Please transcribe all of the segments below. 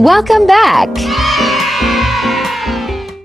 Welcome back.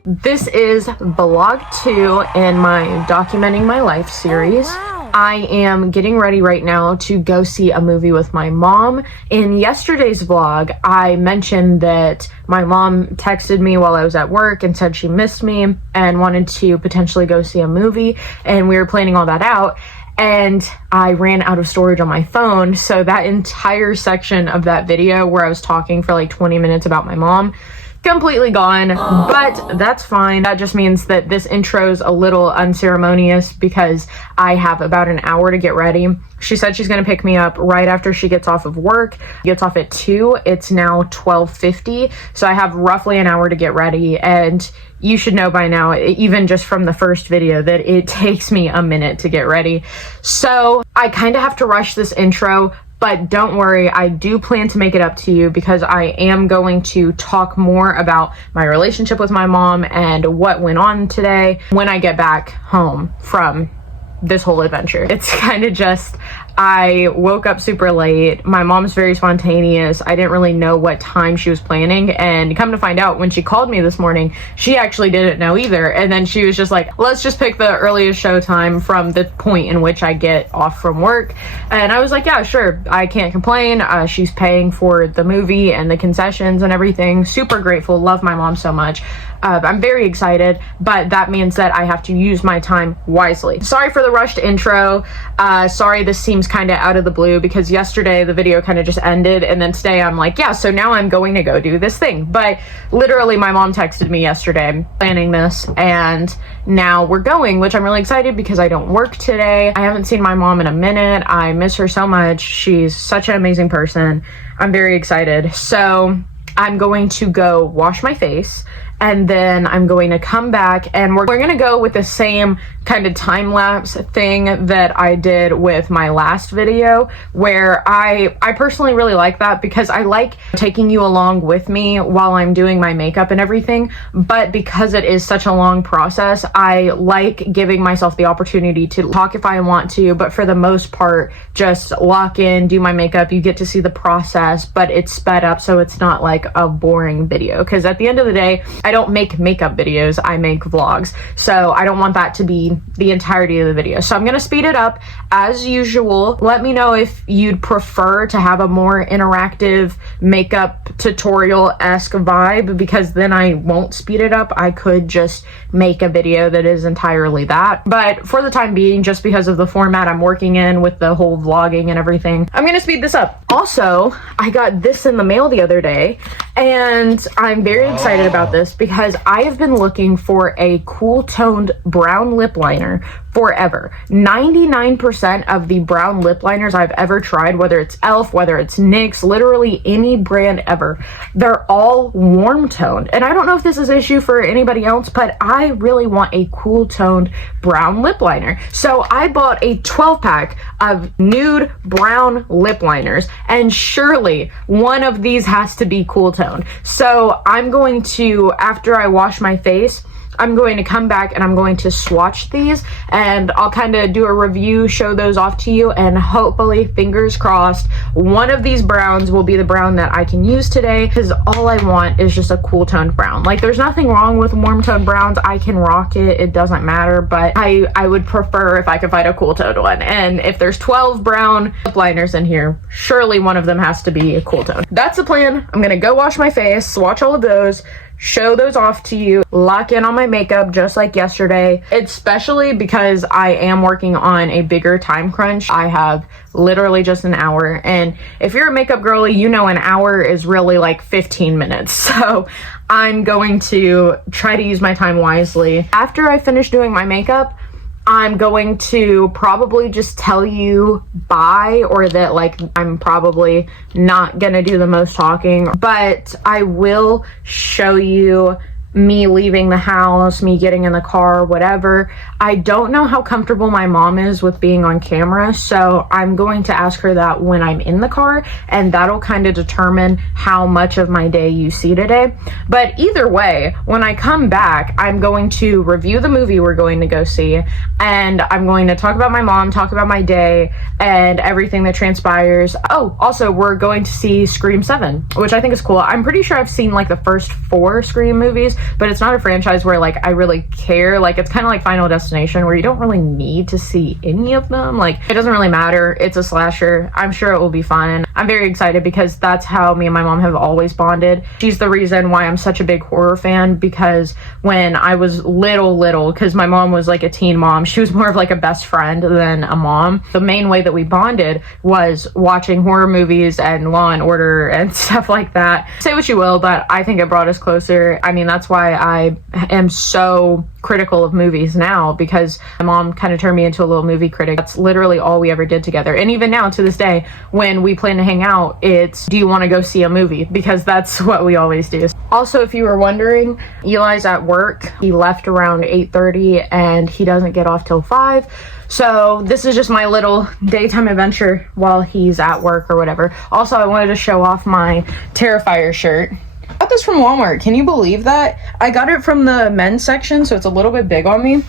This is vlog 2 in my Documenting My Life series. I am getting ready right now to go see a movie with my mom. In yesterday's vlog, I mentioned that my mom texted me while I was at work and said she missed me and wanted to potentially go see a movie, and we were planning all that out. And I ran out of storage on my phone, so that entire section of that video where I was talking for like 20 minutes about my mom, completely gone. But that's fine. That just means that this intro's a little unceremonious because I have about an hour to get ready. She said she's gonna pick me up right after she gets off of work. Gets off at 2. It's now 12:50, so I have roughly an hour to get ready. And you should know by now, even just from the first video, that it takes me a minute to get ready. So I kind of have to rush this intro, but don't worry, I do plan to make it up to you because I am going to talk more about my relationship with my mom and what went on today when I get back home from this whole adventure. It's kind of just, I woke up super late. My mom's very spontaneous. I didn't really know what time she was planning, and come to find out, when she called me this morning, she actually didn't know either. And then she was just like, let's just pick the earliest show time from the point in which I get off from work. And I was like, yeah, sure, I can't complain. She's paying for the movie and the concessions and everything. Super grateful, love my mom so much. I'm very excited, but that means that I have to use my time wisely. Sorry for the rushed intro. Sorry this seems kind of out of the blue because yesterday the video kind of just ended, and then today I'm like, yeah, so now I'm going to go do this thing. But literally my mom texted me yesterday planning this, and now we're going, which I'm really excited because I don't work today. I haven't seen my mom in a minute. I miss her so much. She's such an amazing person. I'm very excited. So I'm going to go wash my face, and then I'm going to come back and we're going to go with the same kind of time-lapse thing that I did with my last video, where I personally really like that because I like taking you along with me while I'm doing my makeup and everything. But because it is such a long process, I like giving myself the opportunity to talk if I want to, but for the most part, just lock in, do my makeup. You get to see the process, but it's sped up so it's not like a boring video, because at the end of the day, I don't make makeup videos, I make vlogs. So I don't want that to be the entirety of the video. So I'm gonna speed it up as usual. Let me know if you'd prefer to have a more interactive makeup tutorial-esque vibe, because then I won't speed it up. I could just make a video that is entirely that. But for the time being, just because of the format I'm working in with the whole vlogging and everything, I'm gonna speed this up. Also, I got this in the mail the other day, and I'm very excited about this because I have been looking for a cool toned brown lip liner forever. 99% of the brown lip liners I've ever tried, whether it's e.l.f., whether it's NYX, literally any brand ever, they're all warm toned. And I don't know if this is an issue for anybody else, but I really want a cool toned brown lip liner. So I bought a 12-pack of nude brown lip liners, and surely one of these has to be cool toned. So I'm going to, after I wash my face, I'm going to come back and I'm going to swatch these, and I'll kind of do a review, show those off to you, and hopefully, fingers crossed, one of these browns will be the brown that I can use today, because all I want is just a cool toned brown. Like, there's nothing wrong with warm toned browns. I can rock it. It doesn't matter, but I would prefer if I could find a cool toned one. And if there's 12 brown lip liners in here, surely one of them has to be a cool tone. That's the plan. I'm gonna go wash my face, swatch all of those, show those off to you, lock in on my makeup just like yesterday, especially because I am working on a bigger time crunch. I have literally just an hour, and if you're a makeup girly, you know an hour is really like 15 minutes. So I'm going to try to use my time wisely. After I finish doing my makeup, I'm going to probably just tell you bye, or that like I'm probably not gonna do the most talking, but I will show you me leaving the house, me getting in the car, whatever. I don't know how comfortable my mom is with being on camera, so I'm going to ask her that when I'm in the car, and that'll kind of determine how much of my day you see today. But either way, when I come back, I'm going to review the movie we're going to go see, and I'm going to talk about my mom, talk about my day, and everything that transpires. Oh, also, we're going to see Scream 7, which I think is cool. I'm pretty sure I've seen like the first 4 Scream movies, but it's not a franchise where like I really care. Like, it's kind of like Final Destination, where you don't really need to see any of them. Like, it doesn't really matter. It's a slasher. I'm sure it will be fun, and I'm very excited because that's how me and my mom have always bonded. She's the reason why I'm such a big horror fan, because when I was little, because my mom was like a teen mom, she was more of like a best friend than a mom. The main way that we bonded was watching horror movies and Law and Order and stuff like that. Say what you will, but I think it brought us closer. I mean, that's why I am so critical of movies now, because my mom kind of turned me into a little movie critic. That's literally all we ever did together. And even now, to this day, when we plan to hang out, it's, do you want to go see a movie? Because that's what we always do. Also, if you were wondering, Eli's at work. He left around 8:30 and he doesn't get off till 5. So this is just my little daytime adventure while he's at work or whatever. Also, I wanted to show off my Terrifier shirt. I got this from Walmart. Can you believe that? I got it from the men's section, so it's a little bit big on me.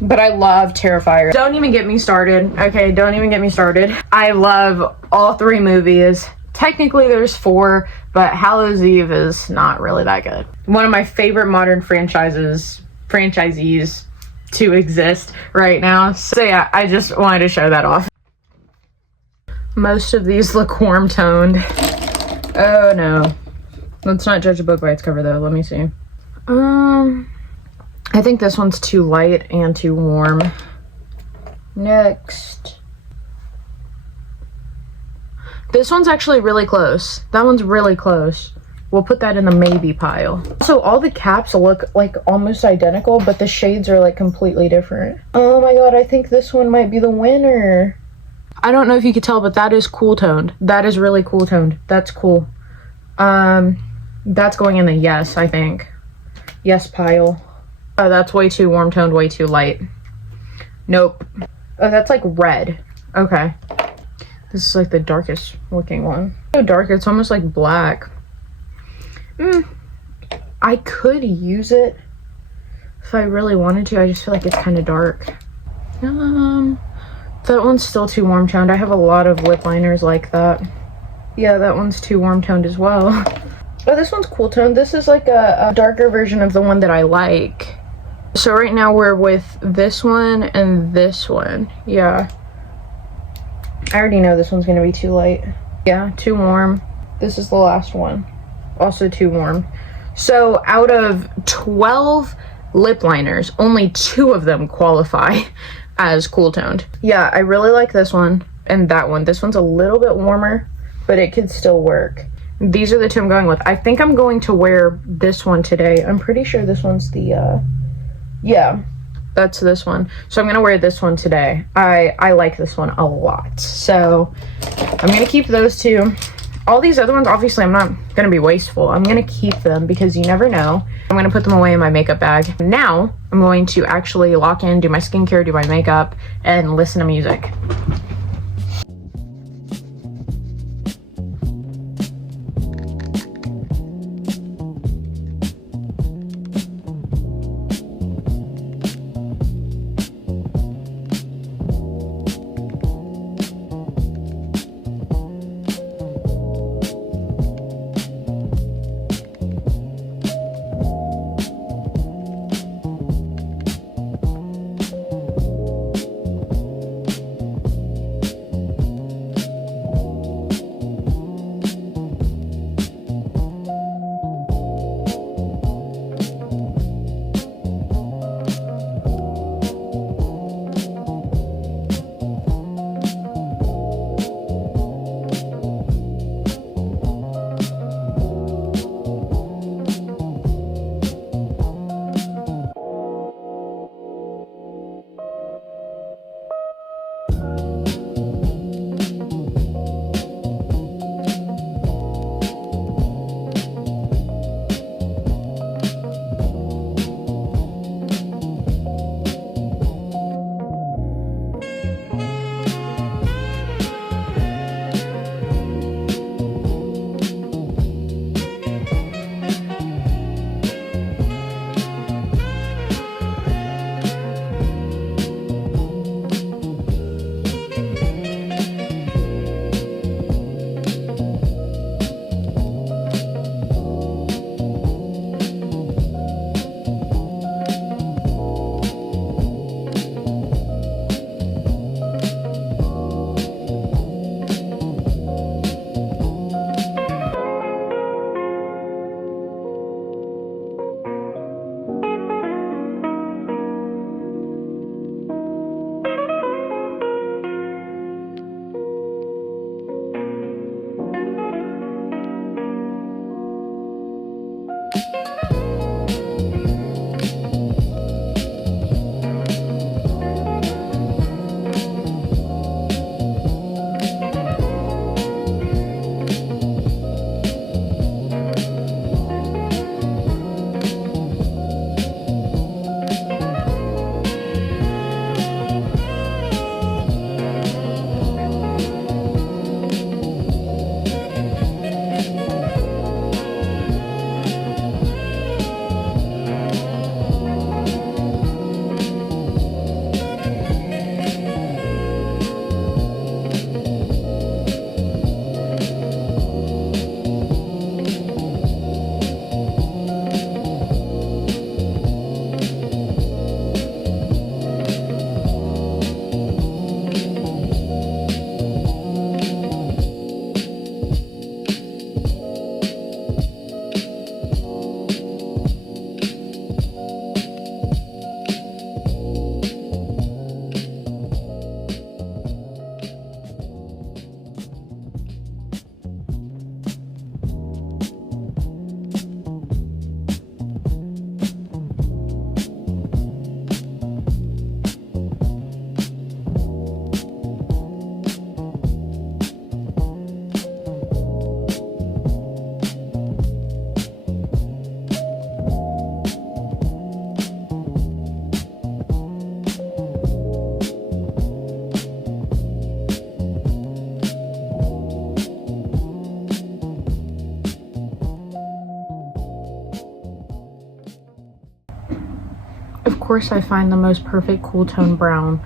But I love Terrifier. Don't even get me started. Okay, don't even get me started. I love all 3 movies. Technically there's 4, but Hallows' Eve is not really that good. One of my favorite modern franchisees to exist right now. So yeah, I just wanted to show that off. Most of these look warm toned. Oh no. Let's not judge a book by its cover though. Let me see. I think this one's too light and too warm. Next. This one's actually really close. That one's really close. We'll put that in the maybe pile. So all the caps look like almost identical, but the shades are like completely different. Oh my god, I think this one might be the winner. I don't know if you could tell, but that is cool toned. That is really cool toned. That's cool. That's going in the yes, I think. Yes pile. Oh, that's way too warm toned, way too light. Nope. Oh, that's like red. Okay. This is like the darkest looking one. So dark, it's almost like black. I could use it if I really wanted to. I just feel like it's kind of dark. That one's still too warm toned. I have a lot of lip liners like that. Yeah, that one's too warm toned as well. Oh, this one's cool toned. This is like a darker version of the one that I like. So right now we're with this one and this one. Yeah. I already know this one's gonna be too light. Yeah, too warm. This is the last one. Also too warm. So out of 12 lip liners, only 2 of them qualify as cool toned. Yeah, I really like this one and that one. This one's a little bit warmer, but it could still work. These are the 2 I'm going with. I think I'm going to wear this one today. I'm pretty sure this one's the, yeah, that's this one. So I'm gonna wear this one today. I like this one a lot. So I'm gonna keep those 2. All these other ones, obviously I'm not gonna be wasteful. I'm gonna keep them because you never know. I'm gonna put them away in my makeup bag. Now I'm going to actually lock in, do my skincare, do my makeup, and listen to music. course I find the most perfect cool tone brown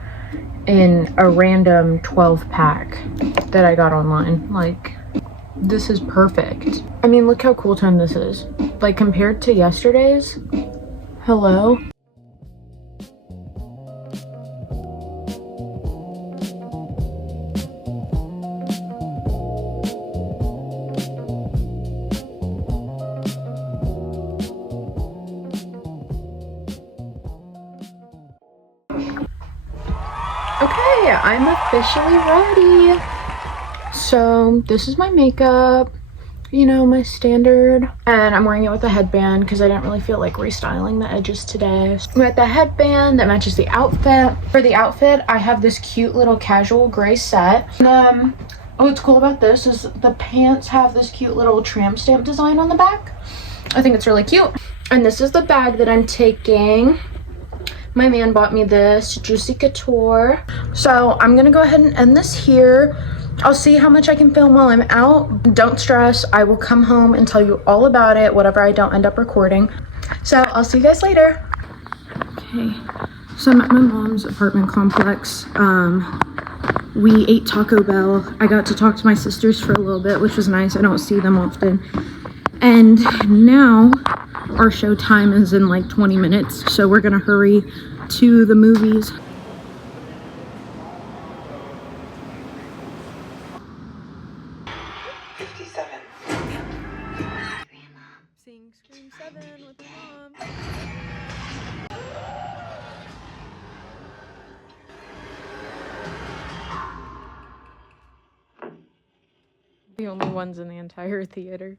in a random 12 pack that I got online. Like, this is perfect. I mean, look how cool tone this is. Like, compared to yesterday's, hello? Okay, I'm officially ready. So this is my makeup, you know, my standard, and I'm wearing it with a headband because I didn't really feel like restyling the edges today. With the headband that matches the outfit. For the outfit, I have this cute little casual gray set. What's cool about this is the pants have this cute little tramp stamp design on the back. I think it's really cute. And this is the bag that I'm taking. My man bought me this, Juicy Couture. So I'm gonna go ahead and end this here. I'll see how much I can film while I'm out. Don't stress, I will come home and tell you all about it, whatever I don't end up recording. So I'll see you guys later. Okay, so I'm at my mom's apartment complex. We ate Taco Bell. I got to talk to my sisters for a little bit, which was nice. I don't see them often. And now our show time is in like 20 minutes, so we're gonna hurry to the movies. Seeing Scream 7 with my mom. The only ones in the entire theater.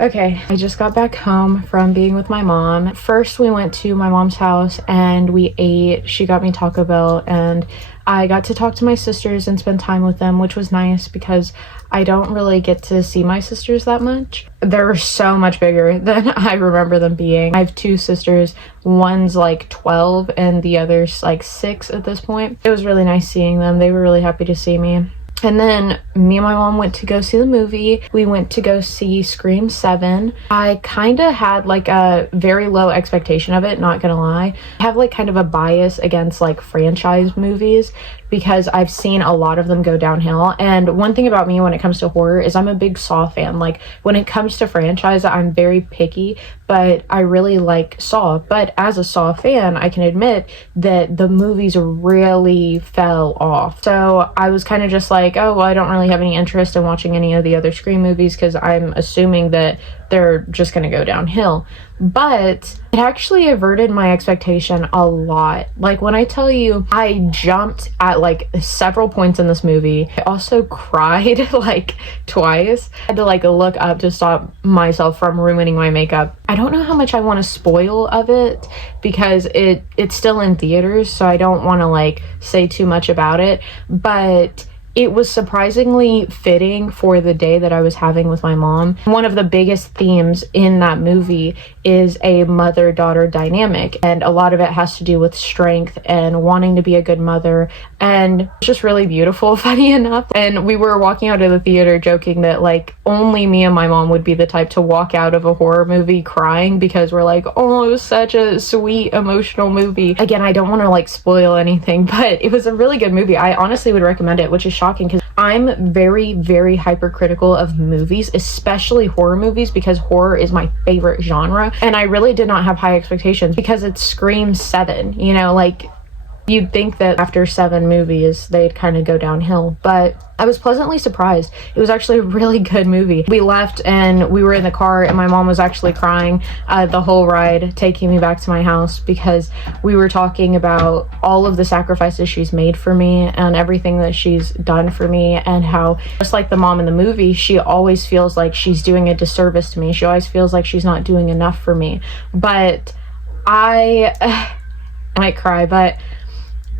Okay, I just got back home from being with my mom. First, we went to my mom's house and we ate. She got me Taco Bell and I got to talk to my sisters and spend time with them, which was nice because I don't really get to see my sisters that much. They're so much bigger than I remember them being. I have two sisters. One's like 12 and the other's like 6 at this point. It was really nice seeing them. They were really happy to see me. And then me and my mom went to go see the movie. We went to go see Scream 7. I kind of had like a very low expectation of it, not gonna lie. I have like kind of a bias against like franchise movies because I've seen a lot of them go downhill. And one thing about me when it comes to horror is I'm a big Saw fan. Like when it comes to franchise, I'm very picky, but I really like Saw. But as a Saw fan, I can admit that the movies really fell off. So I was kind of just like, oh, well, I don't really have any interest in watching any of the other Scream movies because I'm assuming that they're just going to go downhill. But it actually averted my expectation a lot. Like when I tell you I jumped at like several points in this movie, I also cried like twice. I had to like look up to stop myself from ruining my makeup. I don't know how much I want to spoil of it because it's still in theaters, so I don't want to like say too much about it, but it was surprisingly fitting for the day that I was having with my mom. One of the biggest themes in that movie is a mother-daughter dynamic, and a lot of it has to do with strength and wanting to be a good mother, and it's just really beautiful, funny enough. And we were walking out of the theater joking that like only me and my mom would be the type to walk out of a horror movie crying because we're like, oh, it was such a sweet, emotional movie. Again, I don't want to like spoil anything, but it was a really good movie. I honestly would recommend it, which is shocking because I'm very, very hypercritical of movies, especially horror movies, because horror is my favorite genre. And I really did not have high expectations because it's Scream 7, you know, like you'd think that after 7 movies they'd kind of go downhill, but I was pleasantly surprised. It was actually a really good movie. We left and we were in the car and my mom was actually crying the whole ride, taking me back to my house because we were talking about all of the sacrifices she's made for me and everything that she's done for me, and how just like the mom in the movie, she always feels like she's doing a disservice to me. She always feels like she's not doing enough for me. But I might cry, but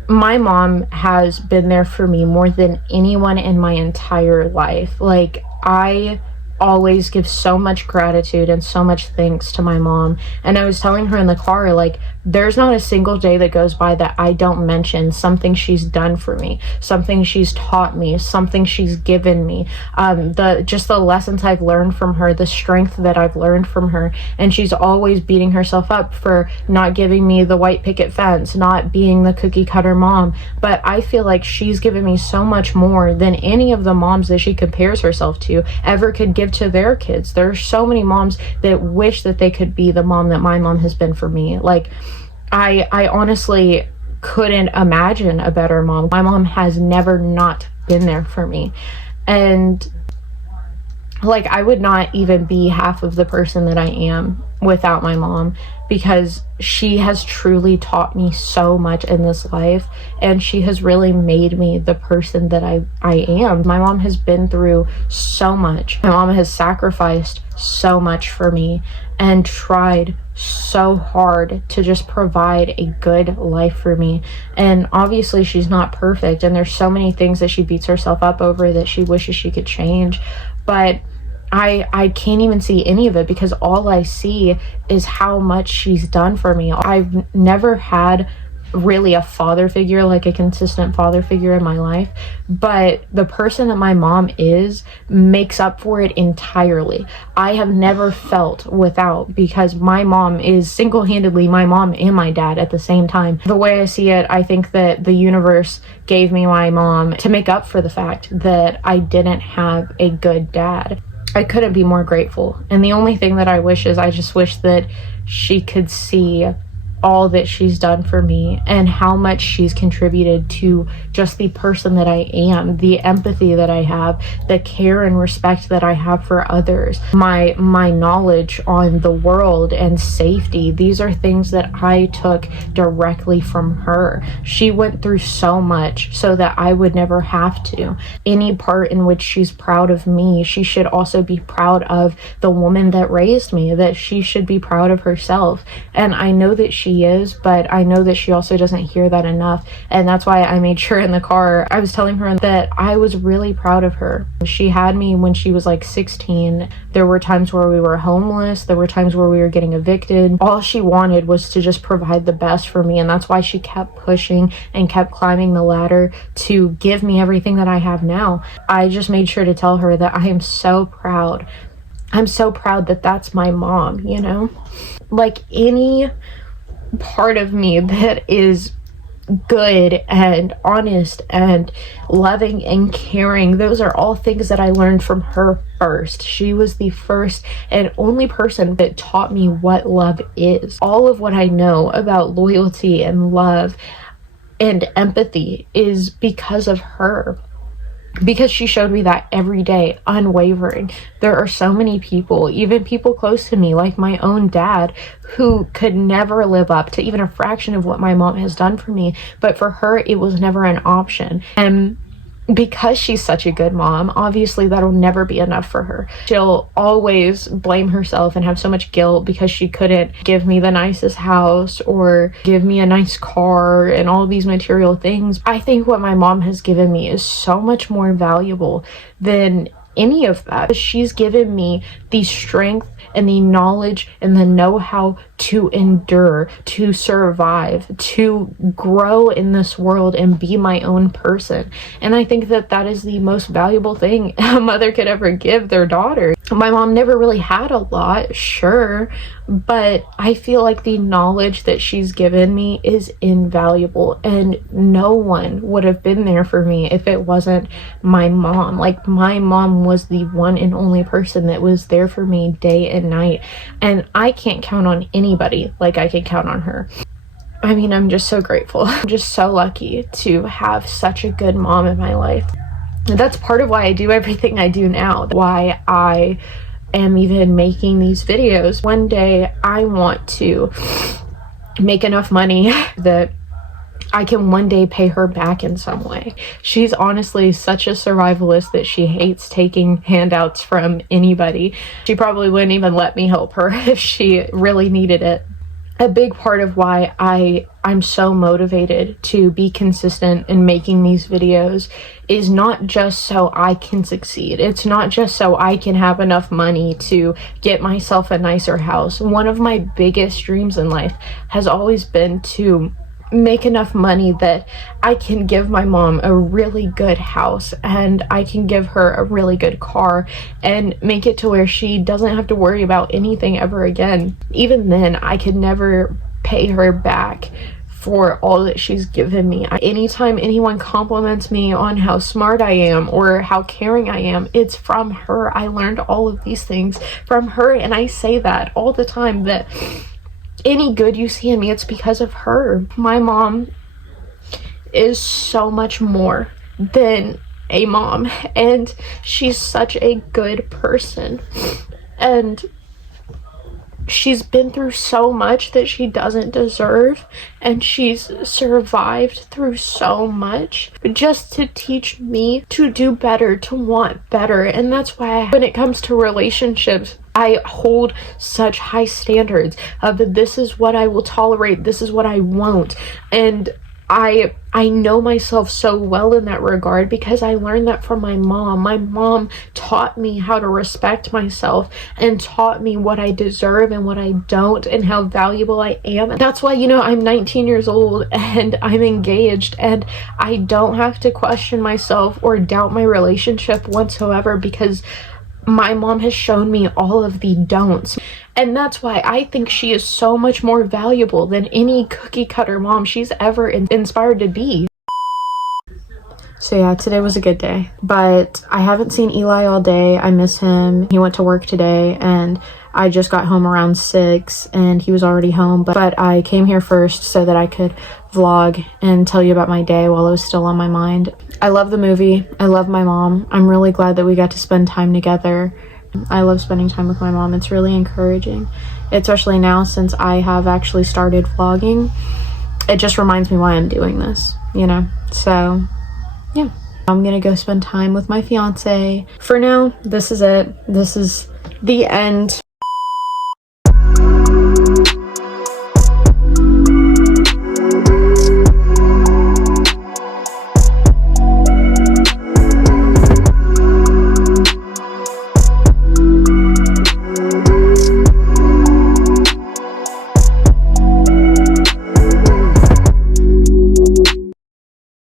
my mom has been there for me more than anyone in my entire life. Like, I always give so much gratitude and so much thanks to my mom. And I was telling her in the car, like, there's not a single day that goes by that I don't mention something she's done for me, something she's taught me, something she's given me, the lessons I've learned from her, the strength that I've learned from her. And she's always beating herself up for not giving me the white picket fence, not being the cookie cutter mom. But I feel like she's given me so much more than any of the moms that she compares herself to ever could give to their kids. There are so many moms that wish that they could be the mom that my mom has been for me. Like, I honestly couldn't imagine a better mom. My mom has never not been there for me. And like, I would not even be half of the person that I am without my mom, because she has truly taught me so much in this life, and she has really made me the person that I am. My mom has been through so much. My mom has sacrificed so much for me and tried so hard to just provide a good life for me. And obviously she's not perfect, and there's so many things that she beats herself up over that she wishes she could change, but I can't even see any of it, because all I see is how much she's done for me. I've never had really a father figure, like a consistent father figure in my life, but the person that my mom is makes up for it entirely. I have never felt without, because my mom is single-handedly my mom and my dad at the same time. The way I see it, I think that the universe gave me my mom to make up for the fact that I didn't have a good dad. I couldn't be more grateful. And the only thing that I wish is, I just wish that she could see all that she's done for me and how much she's contributed to just the person that I am, the empathy that I have, the care and respect that I have for others, my knowledge on the world and safety. These are things that I took directly from her. She went through so much so that I would never have to. Any part in which she's proud of me, she should also be proud of the woman that raised me, that she should be proud of herself. And I know that she is, but I know that she also doesn't hear that enough, and that's why I made sure in the car I was telling her that I was really proud of her. She had me when she was like 16. There were times where we were homeless, there were times where we were getting evicted. All she wanted was to just provide the best for me, and that's why she kept pushing and kept climbing the ladder to give me everything that I have now. I just made sure to tell her that I am so proud. I'm so proud that that's my mom, you know? Like, any part of me that is good and honest and loving and caring, those are all things that I learned from her first. She was the first and only person that taught me what love is. All of what I know about loyalty and love and empathy is because of her, because she showed me that every day, unwavering. There are so many people, even people close to me, like my own dad, who could never live up to even a fraction of what my mom has done for me, but for her, it was never an option. And because she's such a good mom, obviously that'll never be enough for her. She'll always blame herself and have so much guilt because she couldn't give me the nicest house or give me a nice car and all these material things. I think what my mom has given me is so much more valuable than any of that. She's given me the strength and the knowledge and the know-how to endure, to survive, to grow in this world and be my own person. And I think that that is the most valuable thing a mother could ever give their daughter. My mom never really had a lot, sure, but I feel like the knowledge that she's given me is invaluable, and no one would have been there for me if it wasn't my mom. Like, my mom was the one and only person that was there for me day and night, and I can't count on anybody like I can count on her. I mean, I'm just so grateful. I'm just so lucky to have such a good mom in my life. And that's part of why I do everything I do now, why I am even making these videos. One day I want to make enough money that I can one day pay her back in some way. She's honestly such a survivalist that she hates taking handouts from anybody. She probably wouldn't even let me help her if she really needed it. a big part of why I'm so motivated to be consistent in making these videos is not just so I can succeed. It's not just so I can have enough money to get myself a nicer house. One of my biggest dreams in life has always been to make enough money that I can give my mom a really good house and I can give her a really good car and make it to where she doesn't have to worry about anything ever again. Even then, I could never pay her back for all that she's given me. Anytime anyone compliments me on how smart I am or how caring I am, it's from her. I learned all of these things from her, and I say that all the time, that any good you see in me, it's because of her. My mom is so much more than a mom, and she's such a good person, and she's been through so much that she doesn't deserve, and she's survived through so much just to teach me to do better, to want better. And that's why when it comes to relationships, I hold such high standards of this is what I will tolerate, this is what I won't. And I know myself so well in that regard because I learned that from my mom. My mom taught me how to respect myself and taught me what I deserve and what I don't and how valuable I am. And that's why, I'm 19 years old and I'm engaged, and I don't have to question myself or doubt my relationship whatsoever because my mom has shown me all of the don'ts. And that's why I think she is so much more valuable than any cookie cutter mom she's ever inspired to be. So yeah, today was a good day, but I haven't seen Eli all day. I miss him. He went to work today and I just got home around 6 and he was already home, but I came here first so that I could vlog and tell you about my day while it was still on my mind. I love the movie. I love my mom. I'm really glad that we got to spend time together. I love spending time with my mom. It's really encouraging, especially now since I have actually started vlogging. It just reminds me why I'm doing this, So yeah, I'm gonna go spend time with my fiance. For now, this is it. This is the end